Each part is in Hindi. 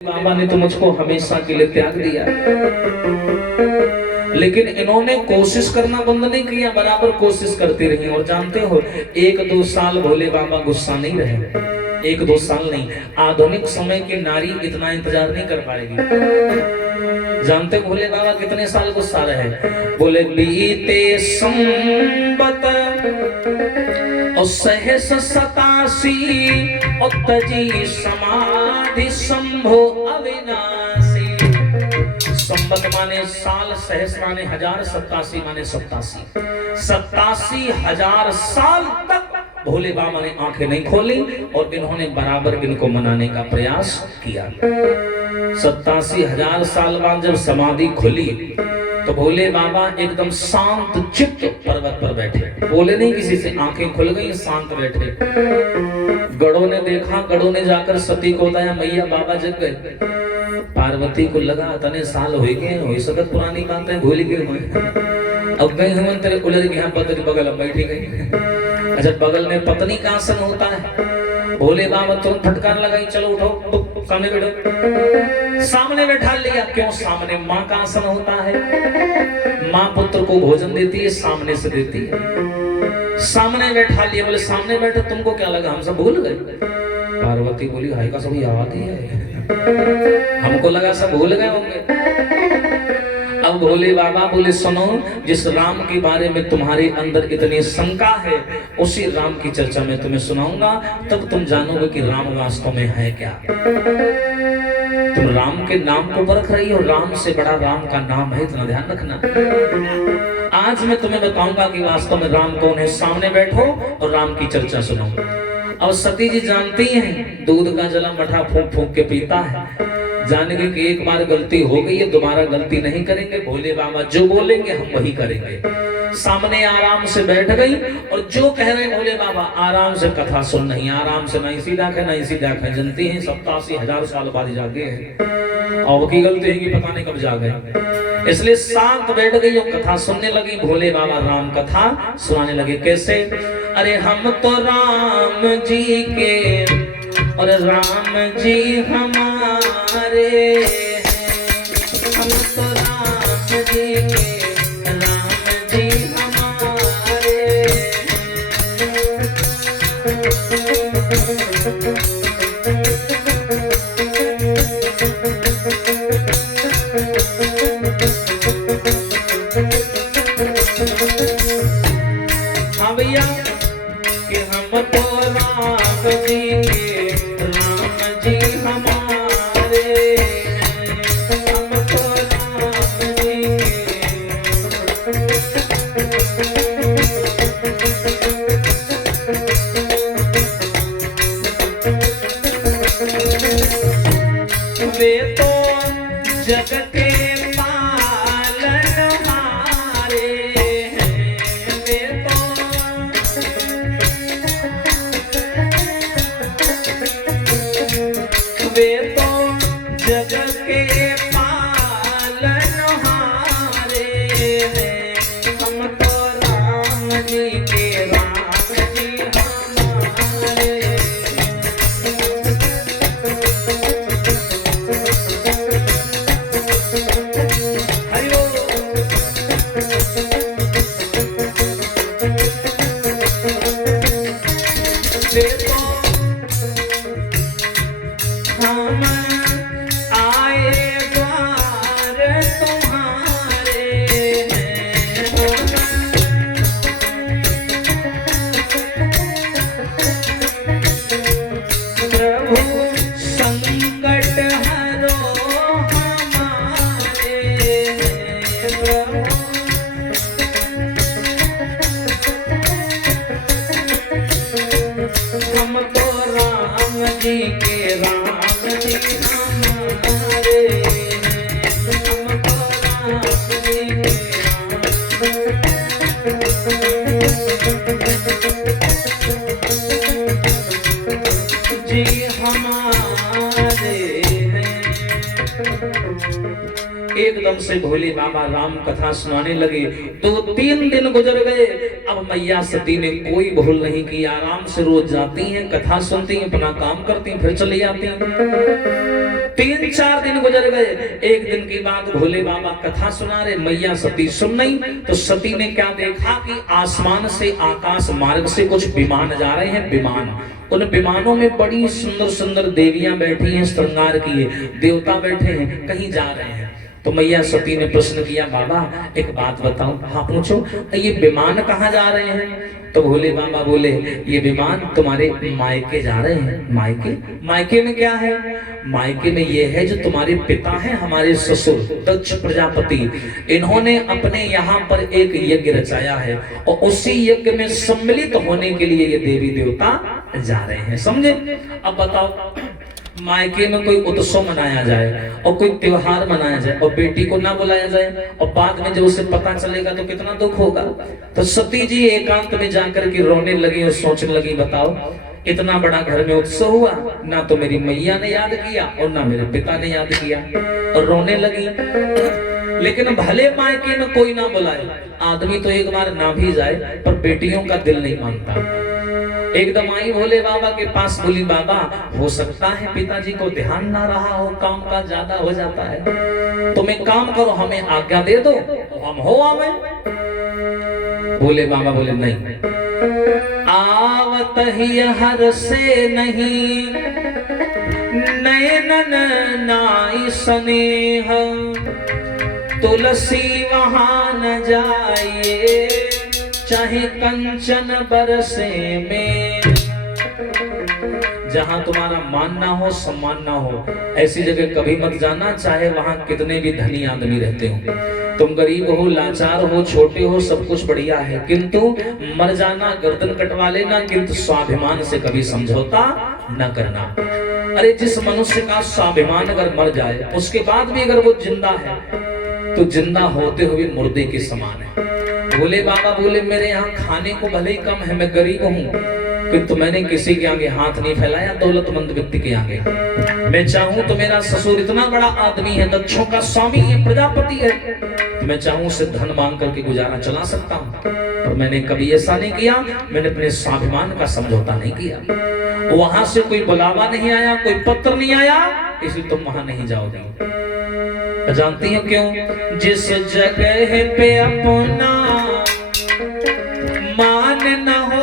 बाबा ने तो मुझको हमेशा के लिए त्याग दिया, लेकिन इन्होंने कोशिश करना बंद नहीं किया, बराबर कोशिश करती रही। और जानते हो, 1-2 साल भोले बाबा गुस्सा नहीं रहे, 1-2 साल नहीं। आधुनिक समय की नारी इतना इंतजार नहीं कर पाएगी। जानते भोले बाबा कितने साल गुस्सा रहे? बोले बीते संबत और सहस 87 और तजी समाधि संभो अविनाशी। संबत माने साल, सहस माने हजार, 87 माने 87,000 साल तक भोले बाबा ने आंखें नहीं खोली और इन्होंने बराबर इनको मनाने का प्रयास किया। 87,000 साल बाद जब समाधि खुली तो भोले बाबा एकदम शांत चित्त पर्वत पर बैठे, बोले नहीं किसी से, आंखें खुल गई, शांत बैठे। गढ़ों ने देखा, गढ़ों ने जाकर सती को बताया, मैया बाबा जग गए। पार्वती को लगा तने साल हो गए, हो सकत पुरानी बातें भूल गए हुए, अब गए हुए तेरे उलझ गया, पत्नी बगल में बैठी गई। अच्छा, बगल में पत्नी का आसन होता है। भोले बाबा तुरंत फटकार लगाई, चलो उठो, सामने बैठो। सामने बैठा लिया। क्यों? सामने माँ का आसन होता है, माँ पुत्र को भोजन देती है, सामने से देती है। सामने बैठा लिया। बोले सामने बैठो, तुमको क्या लगा हम सब भूल गए? पार्वती बोली हाय का सब याद ही है, हमको लगा सब भूल गए होंगे। अब भोले बाबा बोले सुनो, जिस राम के बारे में तुम्हारे अंदर इतनी शंका है, उसी राम की चर्चा में तुम्हें सुनाऊंगा, तब तुम जानोगे कि राम वास्तव में है क्या। तुम राम के नाम को परख रही हो, राम से बड़ा राम का नाम है, इतना ध्यान रखना। आज मैं तुम्हें बताऊंगा कि वास्तव में राम कौन है। सामने बैठो और राम की चर्चा सुनो। अब सती जी जानती हैं, दूध का जला मठा फूंक फूंक के पीता है। जानेंगे कि एक बार गलती हो गई है, दोबारा गलती नहीं करेंगे। भोले बाबा जो बोलेंगे हम वही करेंगे। सामने आराम से बैठ गई और जो कह रहे भोले बाबा आराम से कथा सुन रही, आराम से, नहीं सीधा है नहीं सीधा है। जनती है 87,000 साल बाद जागे हैं, और की गलती है कि पता नहीं कब जागे। इसलिए शांत बैठ गई और कथा सुनने लगी। भोले बाबा राम कथा सुनाने लगे। कैसे? अरे हम तो राम जी के और राम जी हमारे हैं, हम तो राम जी के, राम जी हमारे हाँ भैया, कि हम तो राम जी के, राम जी हमारे हैं, हम तो राम जी के। वे तो जग के पालनहारे हैं, वे तो जग के पालनहारे हैं, हम तो राम जी के, राम जी हमारे। हरि हम आए द्वार तुम्हारे हैं, प्रभु संकट हरो हमारे हैं, प्रभु हम तो राम जी के, राम जी हमारे हैं, हम तो राम जी के, जी हमारे हैं। एकदम से भोले बाबा राम कथा सुनाने लगे। 2-3 दिन गुजर गए। अब मैया सती ने कोई भूल नहीं की, आराम से रोज जाती हैं, कथा सुनती हैं, अपना काम करती हैं, फिर चली जाती हैं। 3-4 दिन गुजर गए। एक दिन की बात, भोले बाबा कथा सुना रहे, मैया सती सुन नहीं। तो सती ने क्या देखा कि आसमान से, आकाश मार्ग से कुछ विमान जा रहे हैं। विमान, उन विमानों में बड़ी सुंदर सुंदर देवियां बैठी हैं, श्रृंगार किए, देवता बैठे हैं, कहीं जा रहे हैं। तो मैया सती ने प्रश्न किया, बाबा एक बात बताओ। हाँ पूछो, ये विमान कहाँ जा रहे हैं? तो भोले बाबा बोले, ये विमान तुम्हारे मायके जा रहे हैं। मायके? मायके में क्या है? मायके में ये है जो तुम्हारे पिता हैं, हमारे ससुर दक्ष प्रजापति, इन्होंने अपने यहाँ पर एक यज्ञ रचाया है और उसी यज्ञ में सम्मिलित होने के लिए ये देवी देवता जा रहे हैं। समझे? अब बताओ, मायके में कोई उत्सव मनाया जाए और कोई त्योहार मनाया जाए और बेटी को ना बुलाया जाए और बाद में जब उसे पता चलेगा तो कितना दुख होगा। तो सती जी एकांत में जाकर के रोने लगी और सोचने लगी, बताओ इतना बड़ा घर में उत्सव हुआ, ना तो मेरी मैया ने याद किया और ना मेरे पिता ने याद किया, और रोने लगी। लेकिन भले मायके में कोई ना बुलाए, आदमी तो एक बार ना भी जाए, पर बेटियों का दिल नहीं मानता। एकदम आई भोले बाबा के पास, बोली बाबा हो सकता है पिताजी को ध्यान ना रहा हो, काम का ज्यादा हो जाता है, तुम एक काम करो, हमें आज्ञा दे दो, हम हो आवे। भोले बाबा बोले नहीं, आवत ही हर से नहीं, नयनन नाई स्नेह, तुलसी वहां न जाइए, चाहे कंचन बरसे में। जहां तुम्हारा मान ना हो, सम्मान ना हो, ऐसी जगह कभी मत जाना, चाहे वहां कितने भी धनी आदमी रहते हो। तुम गरीब हो, लाचार हो, छोटे हो, सब कुछ बढ़िया है, किंतु मर जाना, गर्दन कटवा लेना, किंतु स्वाभिमान से कभी समझौता न करना। अरे जिस मनुष्य का स्वाभिमान अगर मर जाए, उसके बाद भी अगर वो जिंदा है तो जिंदा होते हुए मुर्दे के समान है। भोले बाबा बोले, मेरे यहाँ खाने को भले ही कम है, मैं गरीब हूँ, किंतु मैंने किसी के आगे हाथ नहीं फैलाया, दौलतमंद व्यक्ति के आगे। मैं चाहूं तो मेरा ससुर इतना बड़ा आदमी है, दक्षों का स्वामी है, प्रजापति है, तो मैं चाहूं उसे धन मांग करके गुजारा चला सकता हूँ, पर मैंने कभी ऐसा नहीं किया। मैंने अपने स्वाभिमान का समझौता नहीं किया। वहां से कोई बुलावा नहीं आया, कोई पत्र नहीं आया, इसलिए तुम वहां नहीं जाओगे। जानती हो क्यों? जिस जगह पे अपना मान न हो,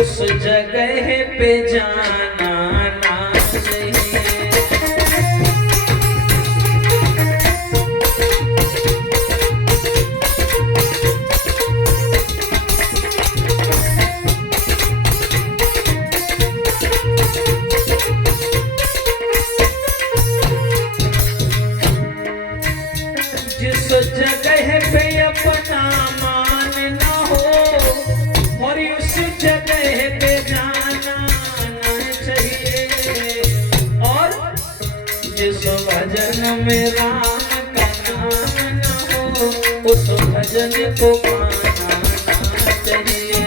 उस जगह पे जाना ना चाहिए। जिस जगह पे अपना मान न हो और उस जगह पे जाना ना चाहिए, और जिस भजन में राम का नाम न हो, उस भजन को पाना ना चाहिए।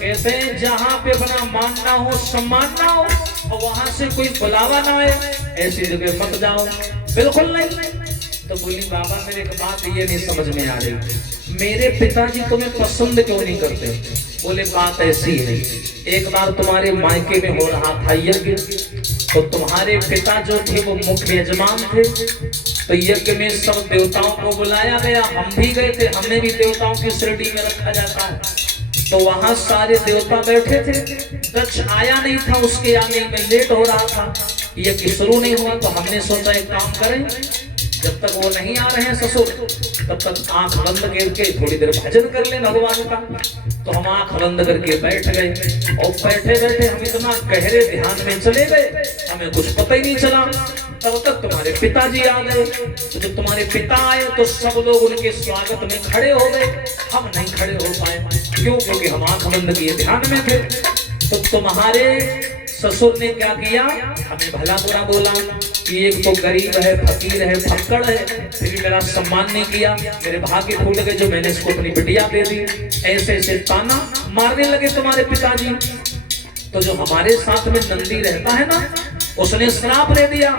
कहते हैं जहां पे अपना मानना हो, सम्मान ना हो और वहां से कोई बुलावा ना आए, ऐसी जगह मत जाओ, बिल्कुल नहीं। तो बोली बाबा मेरे एक बात ये नहीं समझ में आ रही, मेरे पिताजी तुम्हें पसंद क्यों नहीं करते? बोले बात ऐसी है, एक बार तुम्हारे मायके में हो रहा था यज्ञ, तो तुम्हारे पिता जो थे वो मुख्य यजमान थे, तो यज्ञ में सब देवताओं को बुलाया गया, हम भी गए थे, हमें भी देवताओं की श्रेणी में रखा जाता है। तो वहां सारे देवता बैठे थे, दक्ष आया नहीं था, उसके आने में लेट हो रहा था, यज्ञ शुरू नहीं हुआ। तो हमने सोचा एक काम करें, जब तक वो नहीं आ रहे हैं ससुर, तब तक आंख बंद करके थोड़ी देर भजन कर ले भगवान का। तो हम आंख बंद करके बैठ गए और बैठे बैठे हम इतना गहरे ध्यान में चले गए, हमें कुछ पता ही नहीं चला। तब तक तुम्हारे पिताजी आ गए। तो जब तुम्हारे पिता आए तो सब लोग उनके स्वागत में खड़े हो गए, हम नहीं खड़े हो पाए। क्यों? क्योंकि हम आंख बंद किए ध्यान में थे। तो तुम्हारे ससुर ने क्या किया, हमें भला बुरा बोला कि एक तो गरीब है, फकीर है, फक्कड़ है, फिर भी मेरा सम्मान नहीं किया, मेरे भाग्य फूट गए जो मैंने इसको अपनी बिटिया दे दी। ऐसे ऐसे ताना मारने लगे तुम्हारे पिताजी। तो जो हमारे साथ में नंदी रहता है ना, उसने श्राप दे दिया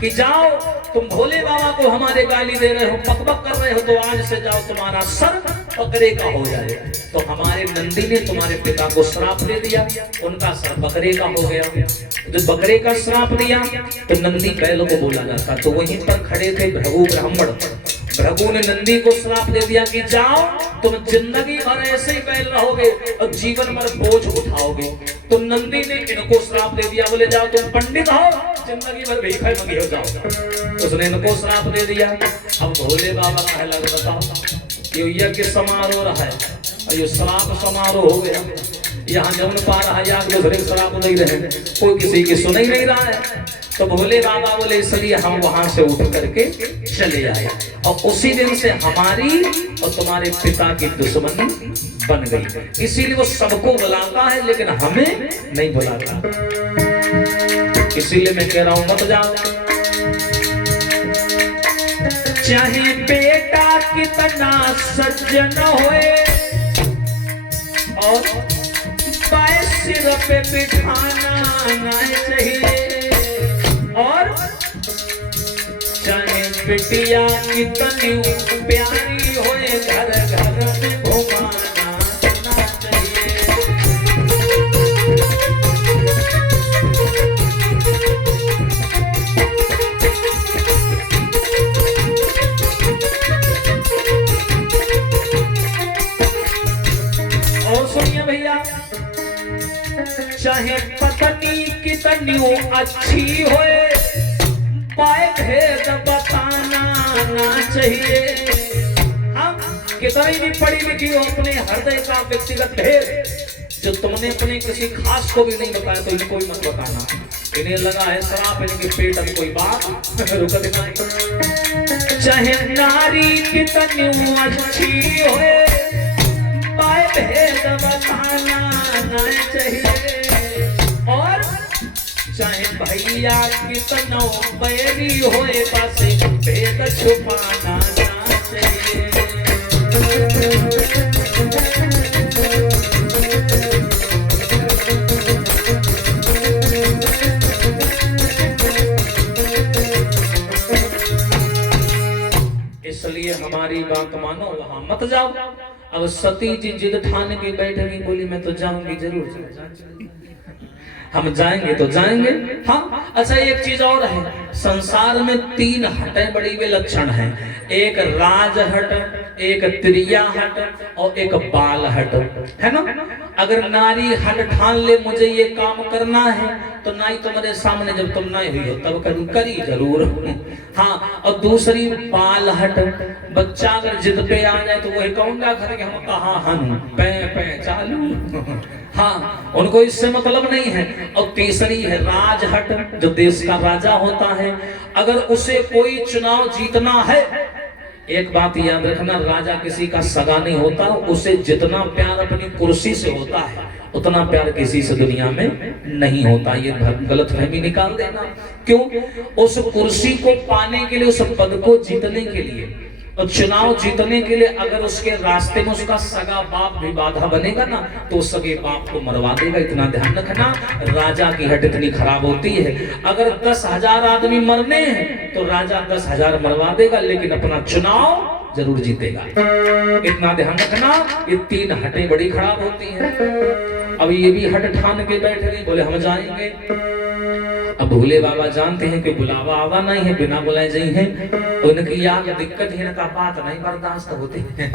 कि जाओ, तुम भोले बाबा को हमारे गाली दे रहे हो, बकबक कर रहे हो, तो आज से जाओ तुम्हारा सर बकरे का हो जाए। तो हमारे नंदी ने तुम्हारे पिता को श्राप दे दिया, उनका सर बकरे का हो गया। जो बकरे का श्राप दिया तो नंदी बैल को बोला जाता। तो वहीं पर खड़े थे भृगु ब्राह्मण। भृगु ने नंदी को श्राप दे दिया कि जाओ, तुम जिंदगी भर ऐसे ही बैल रहोगे और जीवन भर बोझ उठाओगे। तो नंदी ने इनको श्राप दे दिया, बोले जाओ तुम पंडित हो, जिंदगी भर भिखारी मंगी हो जाओ। उसने इनको श्राप दे दिया। अब भोले बाबा का है लग, बताओ ये यज्ञ समारोह रहा है और ये श्राप समारोह हो गया। यहाँ जमन पा रहा है, याद दूसरे श्राप नहीं रहे, कोई किसी की सुन ही नहीं रहा है। तो भोले बाबा बोले इसलिए हम वहां से उठ करके चले आए और उसी दिन से हमारी और तुम्हारे पिता की दुश्मनी बन गई। इसीलिए वो सबको बुलाता है लेकिन हमें नहीं बुलाता। इसीलिए मैं कह रहा हूं मत जाओ, चाहे बेटा कितना सज्जन होए और सिर पे बिठाना ना चाहिए, और चाहे बिटिया कितनी प्यारी होए घर घर में घुमाना ना चाहिए। और सुनिए भैया, चाहे पत्नी कितनी अच्छी होए, पाए भेद बताना ना चाहिए। हम कितनी भी पढ़ी लिखी हो, अपने हृदय का व्यक्तिगत भेद जो तुमने अपने किसी खास को भी नहीं बताया तो इनको भी मत बताना। इन्हें लगा है शराब, इनके पेट में कोई बात रुकत नहीं। चाहे नारी कितनी अच्छी होए, पाए भेद बताना ना चाहिए, और चाहे भैया कितना बैरी होए, बस भेद छुपाना ना चाहिए। इसलिए हमारी बात मानो, वहां मत जाओ। अब सती जी जिद ठान के बैठेगी, बोली मैं तो जाऊंगी जरूर, हम जाएंगे तो जाएंगे। हाँ अच्छा, एक चीज और है, संसार में 3 हटें बड़ी विलक्षण हैं, एक राज हट, एक त्रिया हट और एक बाल हट, है ना। अगर नारी हट ठान ले मुझे ये काम करना है तो ना ही तुम्हारे सामने जब तुम नहीं हुई हो तब करी जरूर। हाँ, और दूसरी बाल हट, बच्चा अगर जिद पे आ जाए तो वही कहूंगा घर के हम कहा हम पे चालू। हाँ, उनको इससे मतलब नहीं है। और तीसरी है राजहट, जो देश का राजा होता है, अगर उसे कोई चुनाव जीतना है, एक बात याद रखना, राजा किसी का सगा नहीं होता, उसे जितना प्यार अपनी कुर्सी से होता है उतना प्यार किसी से दुनिया में नहीं होता। ये गलत फहमी निकाल देना। क्यों? उस कुर्सी को पाने के लिए, उस पद को जीतने के लिए और चुनाव जीतने के लिए अगर उसके रास्ते में उसका सगा बाप भी बाधा बनेगा ना, तो सगे बाप को मरवा देगा। इतना ध्यान रखना, राजा की हट इतनी खराब होती है। अगर 10,000 आदमी मरने हैं तो राजा 10,000 मरवा देगा, लेकिन अपना चुनाव जरूर जीतेगा। इतना ध्यान रखना, ये 3 हटें बड़ी खराब होती हैं। अब ये भी हट ठान के बैठ गई, बोले हम जाएंगे। अब भोले बाबा जानते हैं कि बुलावा आवा नहीं है, बिना बुलाए जाई है, उनकी आग दिक्कत है, इनका बात नहीं बर्दाश्त होती है।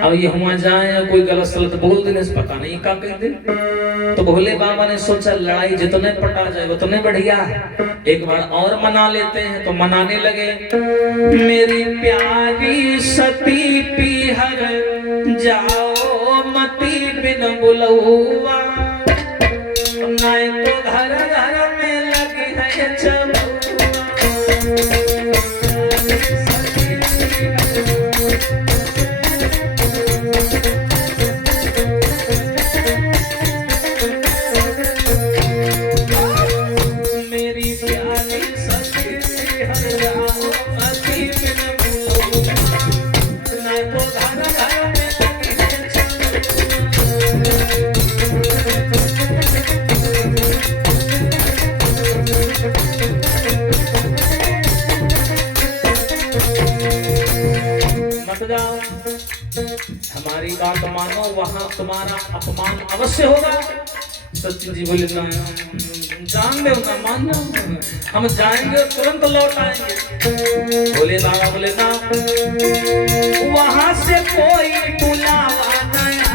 अब ये हुआ जाए कोई गलत सलत बोल देने से पता नहीं क्या कह दे। तो भोले बाबा ने सोचा लड़ाई जितने पटा जाए उतने बढ़िया है, एक बार और मना लेते हैं। तो मनाने लगे, मेरी प्यारी सती पीहर जाओ मती बिन बुलहुआ, नहीं तो घर घर में लगी है चबुआ। जाओ, हमारी बात मानो, वहां तुम्हारा अपमान अवश्य होगा। सचिन जी बोले ना, जान दो ना, मान जाओ, हम जाएंगे तुरंत लौट आएंगे। बोले बाबा बोले ना, वहां से कोई बुलावा नहीं आया,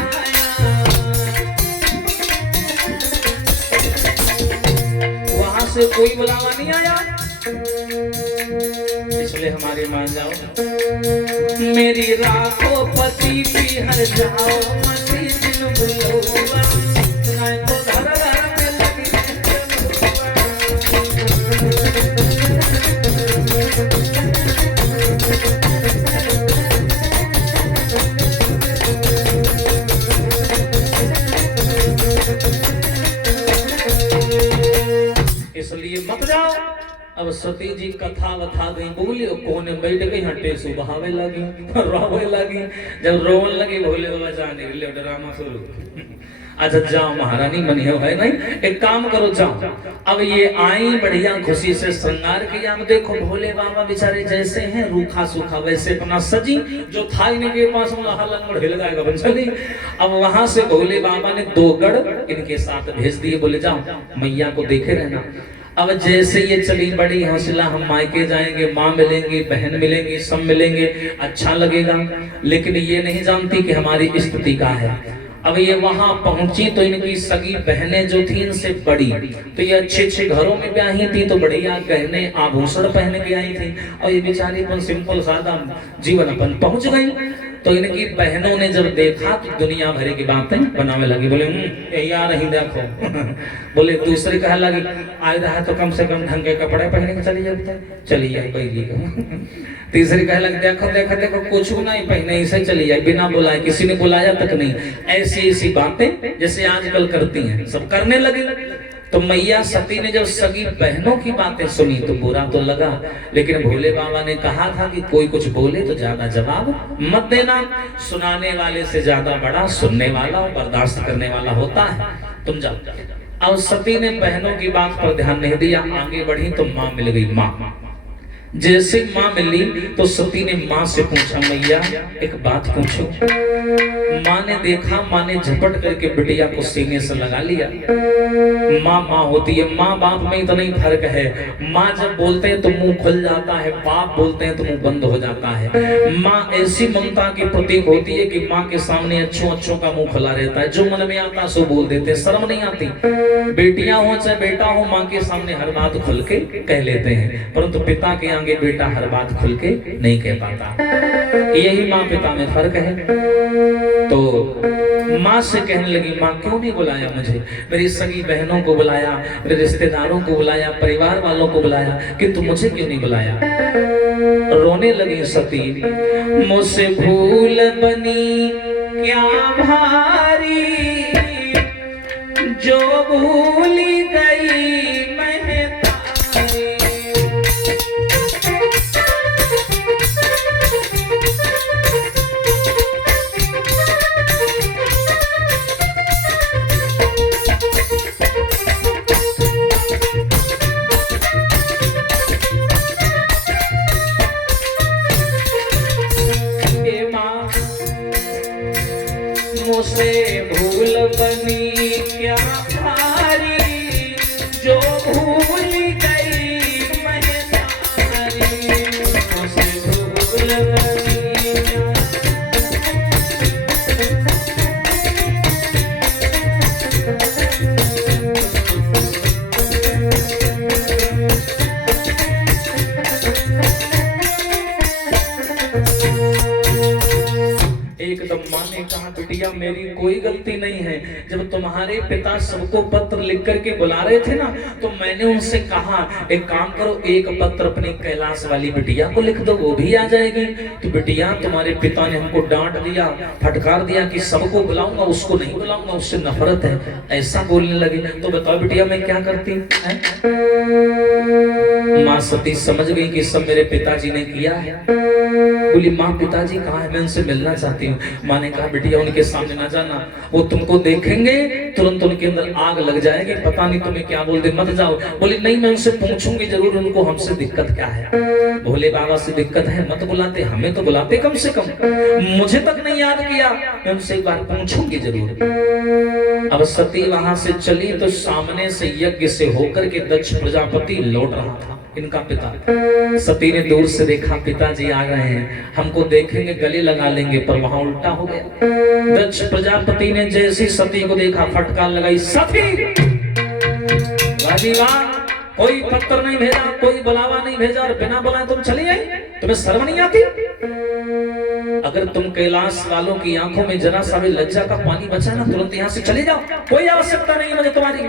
वहां से कोई बुलावा नहीं आया, इसलिए हमारी मान जाओ। मेरी राखो पति भी हर जाओ, मती दिन बुलोगा, नहीं तो घर घर में लगी इसलिए मत जाओ। अब सती जी कथा वथा गई बोली, कोने बैठ गई, हटे सुबहावे लगी, रोवे लगी। जब रोवन लगी, भोले बाबा जाने के लिए ड्रामा शुरू। अच्छा जाओ महारानी बनी हो है नहीं, एक काम करो जाओ। अब ये आई बढ़िया खुशी से श्रृंगार किया। अब देखो भोले बाबा बेचारे जैसे हैं रूखा सूखा, वैसे अपना सजी, जो था इनके पास लंगड़ हिल गएगा बन चली। अब वहां से भोले बाबा ने 2 गढ़ इनके साथ भेज दिए, बोले जाओ मैया को देखे रहना। अब जैसे ये चली बड़ी हौसला, हम मायके जाएंगे, माँ मिलेंगी, बहन मिलेंगी, सब मिलेंगे, अच्छा लगेगा। लेकिन ये नहीं जानती कि हमारी स्थिति क्या है। अब ये वहां पहुंची तो इनकी सगी बहनें जो थी इनसे बड़ी, तो ये अच्छे अच्छे घरों में ब्याही थी, तो बढ़िया गहने आभूषण पहन के आई थी। और ये बेचारी अपन सिंपल सादा जीवन अपन पहुंच गई। तो इनकी बहनों ने जब देखा तो दुनिया भर की बातें बनाने लगी। बोले यार नहीं देखो बोले दूसरी कह लगी, आए रहा तो कम से कम ढंग के कपड़े पहने के चली जाए, चली जाए बैली को। तीसरी कह लगी, देखो देखो देखो कुछ नहीं पहने, ऐसे चली जाए बिना बुलाए, किसी ने बुलाया तक नहीं। ऐसी ऐसी बातें जैसे आजकल करती हैं सब करने लगे। तो मैया सती ने जब सगी बहनों की बातें सुनी तो बुरा तो लगा, लेकिन भोले बाबा ने कहा था कि कोई कुछ बोले तो ज्यादा जवाब मत देना। सुनाने वाले से ज्यादा बड़ा सुनने वाला और बर्दाश्त करने वाला होता है, तुम जाओ। अब सती ने बहनों की बात पर ध्यान नहीं दिया, आगे बढ़ी तो माँ मिल गई। माँ जैसे माँ मिली तो सती ने माँ से पूछा, मैया एक बात पूछो। माँ ने देखा, माँ ने झपट करके बिटिया को सीने से लगा लिया। माँ माँ होती है, माँ बाप में इतना ही फर्क है। माँ जब बोलते हैं तो मुंह खुल जाता है, बाप बोलते हैं तो मुंह बंद हो जाता है। माँ ऐसी ममता की प्रतीक होती है कि माँ के सामने अच्छों अच्छों का मुंह खुला रहता है, जो मन में आता सो बोल देते, शर्म नहीं आती। बेटियां हो चाहे बेटा हो, माँ के सामने हर बात खुल के कह लेते हैं, परंतु पिता के आगे बेटा हर बात खुल के नहीं कह पाता। यही माँ पिता में फर्क है। तो माँ से कहने लगी, माँ क्यों नहीं बुलाया मुझे, मेरी सगी बहनों को बुलाया, मेरे रिश्तेदारों को बुलाया, परिवार वालों को बुलाया, किंतु मुझे क्यों नहीं बुलाया। रोने लगी सती, मुझसे भूल बनी क्या भारी, जो भूली गई मैं तारी। मुझसे भूल बनी क्या भारी, जो भूल गई मैं तारी। मुझसे भूल बनी क्या एकदम माँ ने कहा, बिटिया मेरी कोई गलती नहीं है। जब तुम्हारे पिता सबको पत्र लिख करके बुला रहे थे ना, तो मैंने उनसे कहा एक काम करो, एक पत्र अपनी कैलाश वाली बिटिया को लिख दो, वो भी आ जाएगी। तो बिटिया तुम्हारे पिता ने हमको डांट दिया, फटकार दिया कि सबको बुलाऊंगा, उसको नहीं बुलाऊंगा, उससे नफरत है, ऐसा बोलने लगी। तो बताओ बिटिया मैं क्या करती। माँ सती समझ गई कि सब मेरे पिताजी ने किया है। बोली माँ पिताजी कहाँ है, मैं उनसे मिलना चाहती हूँ। माँ ने कहा बिटिया उनके सामने ना जाना, वो तुमको देखेंगे तुरंत उनके अंदर आग लग जाएगी, पता नहीं तुम्हें क्या बोल दे, मत जाओ। बोली नहीं मैं उनसे पूछूंगी जरूर उनको हमसे दिक्कत क्या है। भोले बाबा से दिक्कत है मत बुलाते, हमें तो बुलाते कम से कम, मुझे तक नहीं याद किया, मैं उनसे एक बार पूछूंगी जरूर। अब सती वहां से चली तो सामने से यज्ञ से होकर के दक्ष प्रजापति लौट रहा था, इनका पिता। सती ने दूर से देखा पिताजी आ रहे हैं, हमको देखेंगे गले लगा लेंगे, पर वहां उल्टा हो गया। दक्ष प्रजापति ने जैसी सती को देखा फटकार लगाई, सती वाह, कोई पत्थर नहीं भेजा, कोई बुलावा नहीं भेजा और बिना बुलाए तुम चली आई, तुम्हें शर्म नहीं आती? अगर तुम कैलाश वालों की आंखों में जरा सा भी लज्जा का पानी बचा ना, तुरंत यहाँ से चले जाओ, कोई आवश्यकता नहीं मुझे तुम्हारी।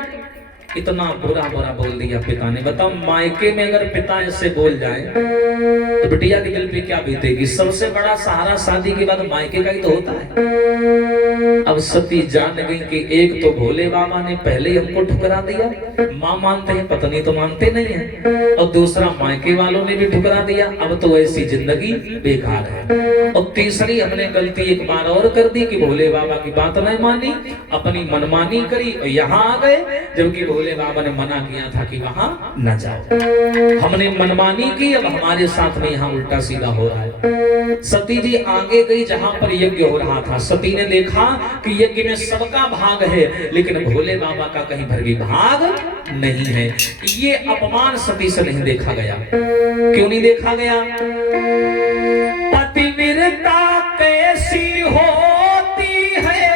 इतना बुरा बुरा बोल दिया पिता ने। बताओ मायके में अगर पिता ऐसे बोल जाए तो बिटिया के दिल पे क्या बीतेगी। सबसे बड़ा सहारा शादी के बाद मायके का ही तो होता है। अब सती जान गई कि एक तो भोले बाबा ने पहले ही हमको ठुकरा दिया, माँ मानते हैं पत्नी तो मानते नहीं है, और दूसरा मायके वालों ने भी ठुकरा दिया, अब तो ऐसी जिंदगी बेकार है। और तीसरी हमने गलती एक बार और कर दी कि भोले बाबा की बात नहीं मानी, अपनी मनमानी करी और यहाँ आ गए, जबकि भोले बाबा ने मना किया था कि वहां न जाओ। हमने मनमानी की, अब हमारे साथ में यहाँ उल्टा सीधा हो रहा है। सती जी आगे गई जहां पर यज्ञ हो रहा था। सती ने देखा कि यज्ञ में सबका भाग है, लेकिन भोले बाबा का कहीं भर भी भाग नहीं है। ये अपमान सती से नहीं देखा गया। क्यों नहीं देखा गया? पतिव्रता कैसी होती है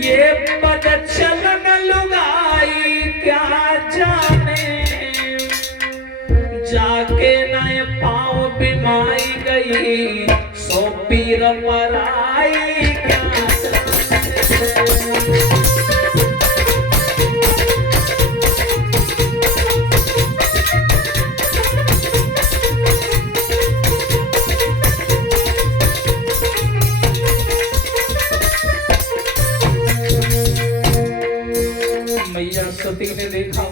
ये पद चलन लुगाई क्या जाने, जाके नए पाँव बिमाई गई सो पीर मराई क्या जाने। मैया सती ने देखा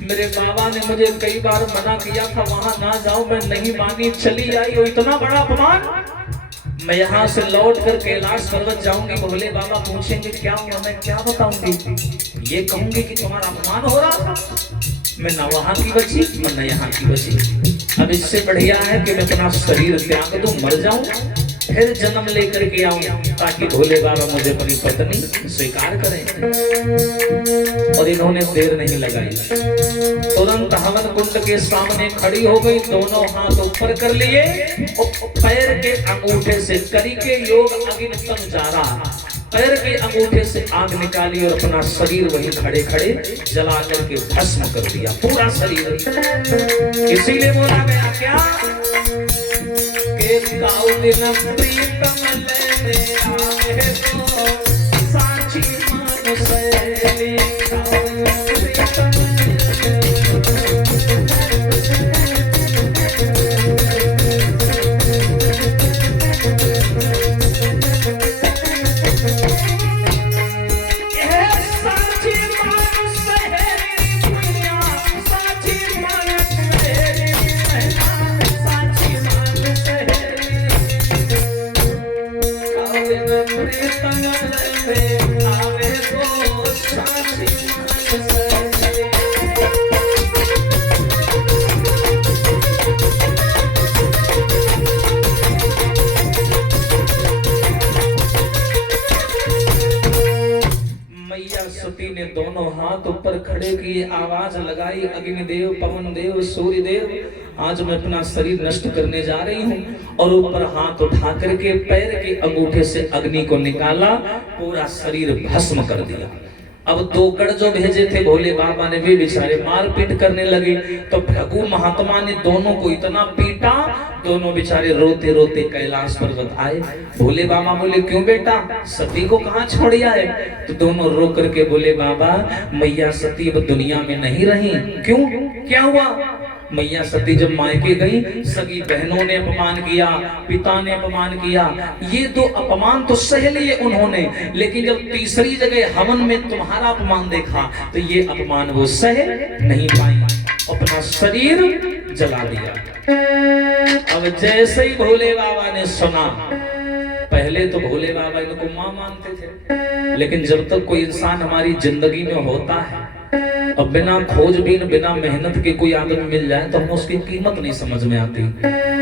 मेरे बाबा ने मुझे कई बार मना किया था वहां ना जाओ, मैं नहीं मानी, चली आई, और इतना बड़ा अपमान। मैं यहाँ से लौट कर कैलाश पर्वत जाऊंगी, भोले बाबा पूछेंगे क्या हुआ, मैं क्या बताऊंगी? ये कहूंगी कि तुम्हारा अपमान हो रहा था, मैं ना वहां की बची मैं न यहाँ की बची। अब इससे बढ़िया है कि मैं अपना शरीर त्याग दूं, मर जाऊं, फिर जन्म लेकर के आऊं, ताकि भोले बाबा मुझे अपनी पत्नी स्वीकार करें। और इन्होंने देर नहीं लगाई, तुरंत हवन कुंड के सामने खड़ी हो गई, दोनों हाथ ऊपर कर लिए और पैर के अंगूठे से करी के योग अग्नितम जा रहा, पैर के अंगूठे से आग निकाली और अपना शरीर वहीं खड़े खड़े जला करके भस्म कर दिया, पूरा शरीर। इसीलिए बोला गया क्या प्रीतम लेने आए तो साची मन सहेली ने दोनों हाथ ऊपर खड़े किए, आवाज लगाई, अग्निदेव, पवन देव, सूर्य देव, आज मैं अपना शरीर नष्ट करने जा रही हूँ। और ऊपर हाथ उठा करके पैर के अंगूठे से अग्नि को निकाला, पूरा शरीर भस्म कर दिया। अब दो गढ़ जो भेजे थे भोले बाबा ने, वे बेचारे मारपीट करने लगे। तो भृगु महात्मा ने दोनों को इतना पीटा, दोनों बेचारे रोते रोते कैलाश पर्वत आए। भोले बाबा बोले क्यों बेटा, सती को कहाँ छोड़ आए? तो दोनों रो करके बोले बाबा मैया सती अब दुनिया में नहीं रही। क्यों, क्या हुआ? मैया सती जब मायके गई, सगी बहनों ने अपमान किया, पिता ने अपमान किया, ये दो अपमान तो सह लिए उन्होंने, लेकिन जब तीसरी जगह हवन में तुम्हारा अपमान देखा तो ये अपमान वो सह नहीं पाई, अपना शरीर जला दिया। अब जैसे ही भोले बाबा ने सुना, पहले तो भोले बाबा इनको मां मानते थे, लेकिन जब तक कोई इंसान हमारी जिंदगी में होता है, अब बिना खोजबीन बिना मेहनत के कोई आदमी मिल जाए तो हमें उसकी कीमत नहीं समझ में आती,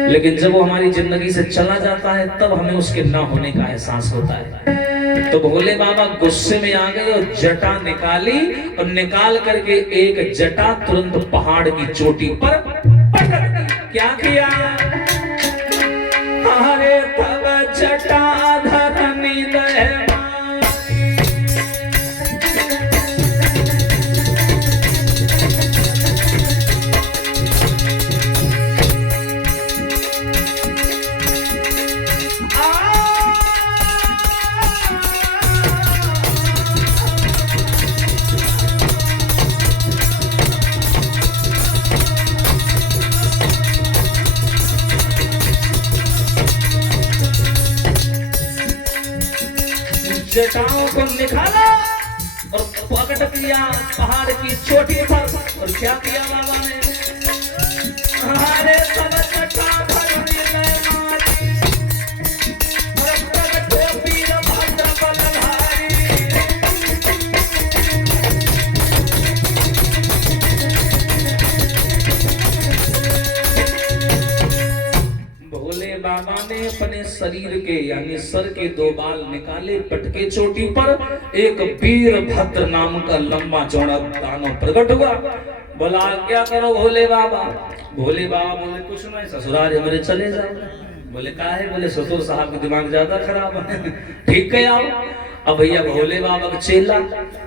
लेकिन जब वो हमारी जिंदगी से चला जाता है तब हमें उसके ना होने का एहसास होता है। तो भोले बाबा गुस्से में आ गए और जटा निकाली, और निकाल करके एक जटा तुरंत पहाड़ की चोटी पर पटक दी। क्या किया? अरे तब जटा धरनी दे जटाओं को निकाला और पकड़ लिया पहाड़ की चोटी पर। और क्या किया बाबा ने? हमारे सब जटा धरनी में मारी, और प्रगटो वीर भद्र बलधारी। भोले बाबा ने अपने शरीर के यानी सर के 2 बाल निकाले, पटके चोटी पर, एक वीरभद्र नाम का लंबा चौड़ा दानव प्रकट हुआ। बोला क्या करो भोले बाबा? भोले बाबा बोले कुछ नहीं, ससुराल हमारे चले जाओ। बोले का है? बोले ससुर साहब का दिमाग ज्यादा खराब है, ठीक है आओ। अब भैया भोले बाबा का चेला,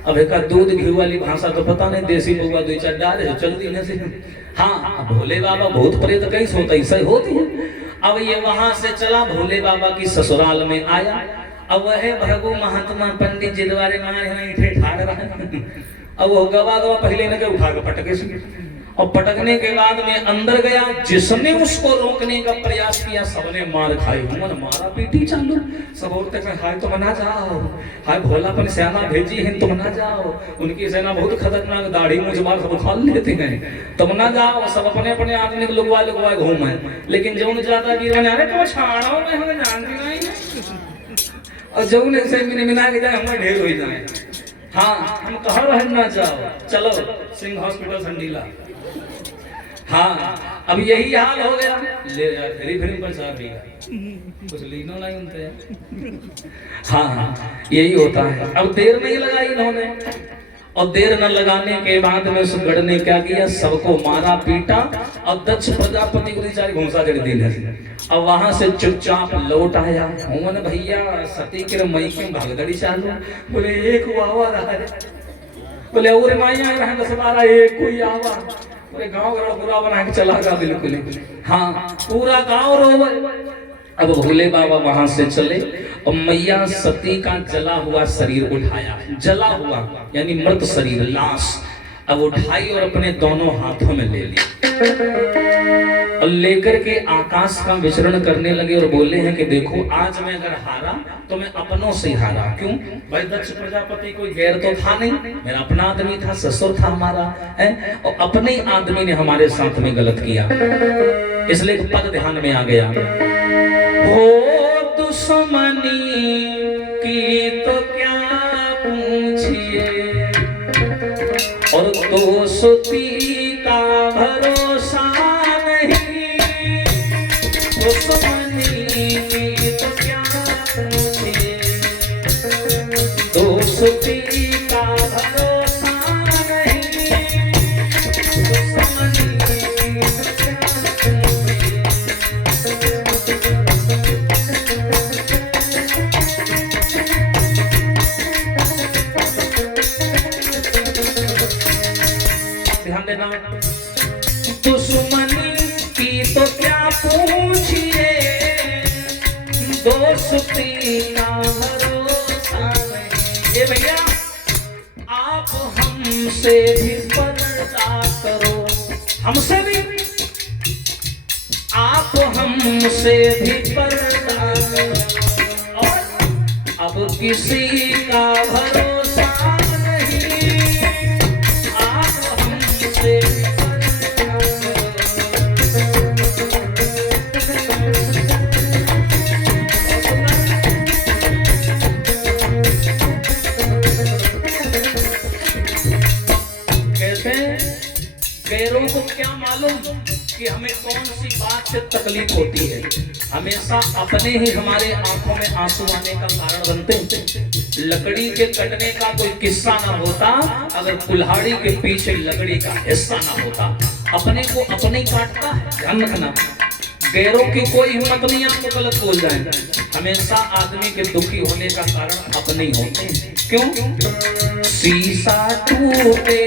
अब एक दूध घी वाली भाषा तो पता नहीं, देसी मुर्गा 2-4 डाले चलती नहीं। हाँ, भोले बाबा भूत प्रेत कैसे होता, ऐसा ही होती है। अब ये वहां से चला, भोले बाबा की ससुराल में आया। अब वह भगु महात्मा पंडित जी द्वारे मारे ठाड़ रहा है। अब वो गवा गवा पहले न के उठा के पटके से, और पटकने के बाद में अंदर गया। जिसने उसको रोकने का प्रयास किया सबने मार खाई, उन्होंने मारा पीटी चालू। सब औरतें हाय तो मना जाओ, हाय भोलापन सेना भेजी है तुम ना जाओ, उनकी सेना बहुत खतरनाक, दाढ़ी मूंछ बाल सब उखाड़ लेते हैं, तुम ना जाओ। सब अपने अपने आदमी लुगवा लुगवा घूमे, लेकिन जो ज्यादा गिर अरे तो छाड़ो में हमें जानती नहीं, और जो से मिना के जाए हमें ढेर हो जाए। हाँ, हम कहाँ रहना जाओ, चलो सिंह हॉस्पिटल संडीला। हाँ, अब यही हाल हो गया। ले फिर प्रचार भी कुछ लीनो नहीं उनते। हाँ, यही होता है। अब देर नहीं लगाई इन्होंने, और देर न लगाने के बाद में उस गढ़ ने क्या किया, सबको मारा पीटा, और दक्ष प्रजापति को चार घूसा जड़ दी। अब वहां से चुपचाप लौट आया। मोहन भैया सती के मई के भागदड़ी चालू। बोले एक आवा रहा है, बोले और माइया रहा 10-12 एक कोई आवा। पूरे गांव घर पूरा बना के चला गया बिल्कुल। हाँ, पूरा गांव रोवे। अब भोले बाबा वहां से चले और मैया सती का जला हुआ शरीर उठाया। जला हुआ यानी मृत शरीर, लाश अब उठाई और अपने दोनों हाथों में ले ली, और लेकर के आकाश का विचरण करने लगे। और बोले हैं कि देखो आज मैं अगर हारा तो मैं अपनों से हारा। क्यों भाई? दक्ष प्रजापति कोई गैर तो था नहीं, मेरा अपना आदमी था, ससुर था हमारा है, और अपने आदमी ने हमारे साथ में गलत किया। इसलिए पद ध्यान में आ गया, हो दुश्मनी की तो क्या पूछिए, और दोस्ती का भरोसा नहीं, दुश्मनी की तो क्या पूछिए, दोस्ती का भरोसा नहीं, दुश्मनी की तो क्या दुश्मनी की तो क्या पूछिए, दोस्ती का भरोसा नहीं। ये भैया आप हमसे भी पर्दा करो, हमसे भी, आप हमसे भी पर्दा करो, और अब किसी का भरोसा नहीं, आप हमसे गैरों को क्या मालूम कि हमें कौन सी बात से तकलीफ होती है। हमेशा अपने ही हमारे आंखों में आंसू आने का कारण बनते। लकड़ी के कटने का कोई किस्सा ना होता अगर कुल्हाड़ी के पीछे लकड़ी का हिस्सा ना होता। अपने को अपने ही काटता है, ध्यान रखना। गैरों की कोई हिम्मत नहीं आपको गलत बोल जाए। हमेशा आदमी के दुखी होने का कारण अपने ही होते हैं। क्यों? शीशा टूटे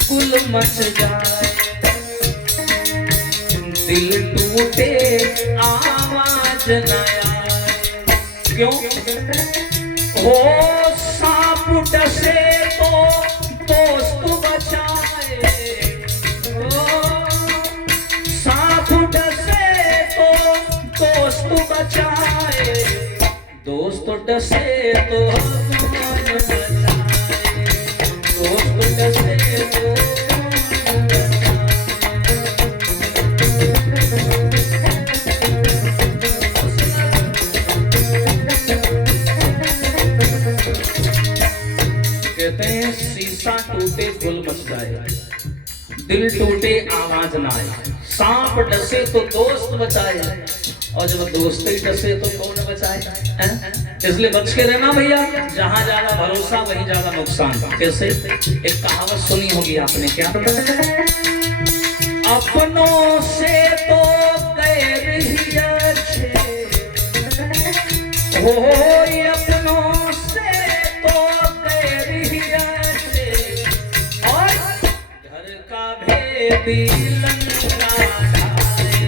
गुल मच जाए, दिल टूटे आवाज न आए। क्यों? हो सांप डसे तो दोस्त बचाए, सांप डसे तो दोस्त बचाए, दोस्त डसे तो दोस्त डसे तो शीशा टूटे गुल मच जाए, दिल टूटे आवाज ना आए, सांप डसे तो दोस्त बचाए, और जब दोस्त ही डसे तो कौन बचाए। इसलिए बच के रहना भैया, जहां ज्यादा भरोसा वहीं ज्यादा नुकसान। कैसे? एक कहावत सुनी होगी आपने, क्या? अपनों से तो गैर ही अच्छे, हो अपनों से तो गैर ही अच्छे, और घर का भेदी लंका ढाले।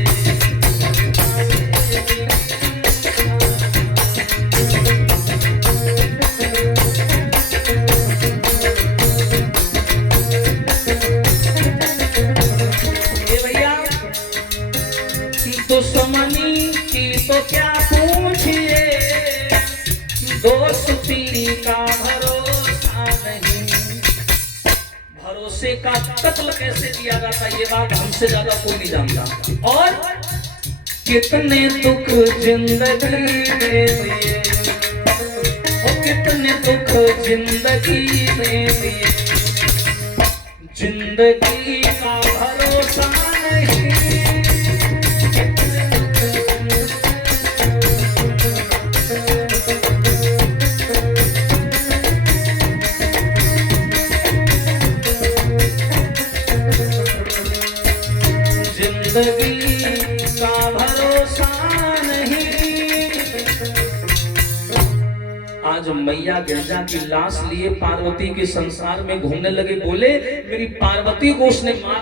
ये भैया दुश्मनी की तो क्या पूछिए, दोस्ती का भरोसा नहीं। भरोसे का कत्ल कैसे किया जाता है ये बात हमसे ज्यादा कोई नहीं जानता। और कितने दुख जिंदगी में दिए, और कितने दुख जिंदगी में दिए, जिंदगी का भरोसा नहीं। जिंदगी का भरोसा नहीं। आज मैया गिरजा की लाश लिए पार्वती के संसार में घूमने लगे। बोले मेरी पार्वती को उसने मार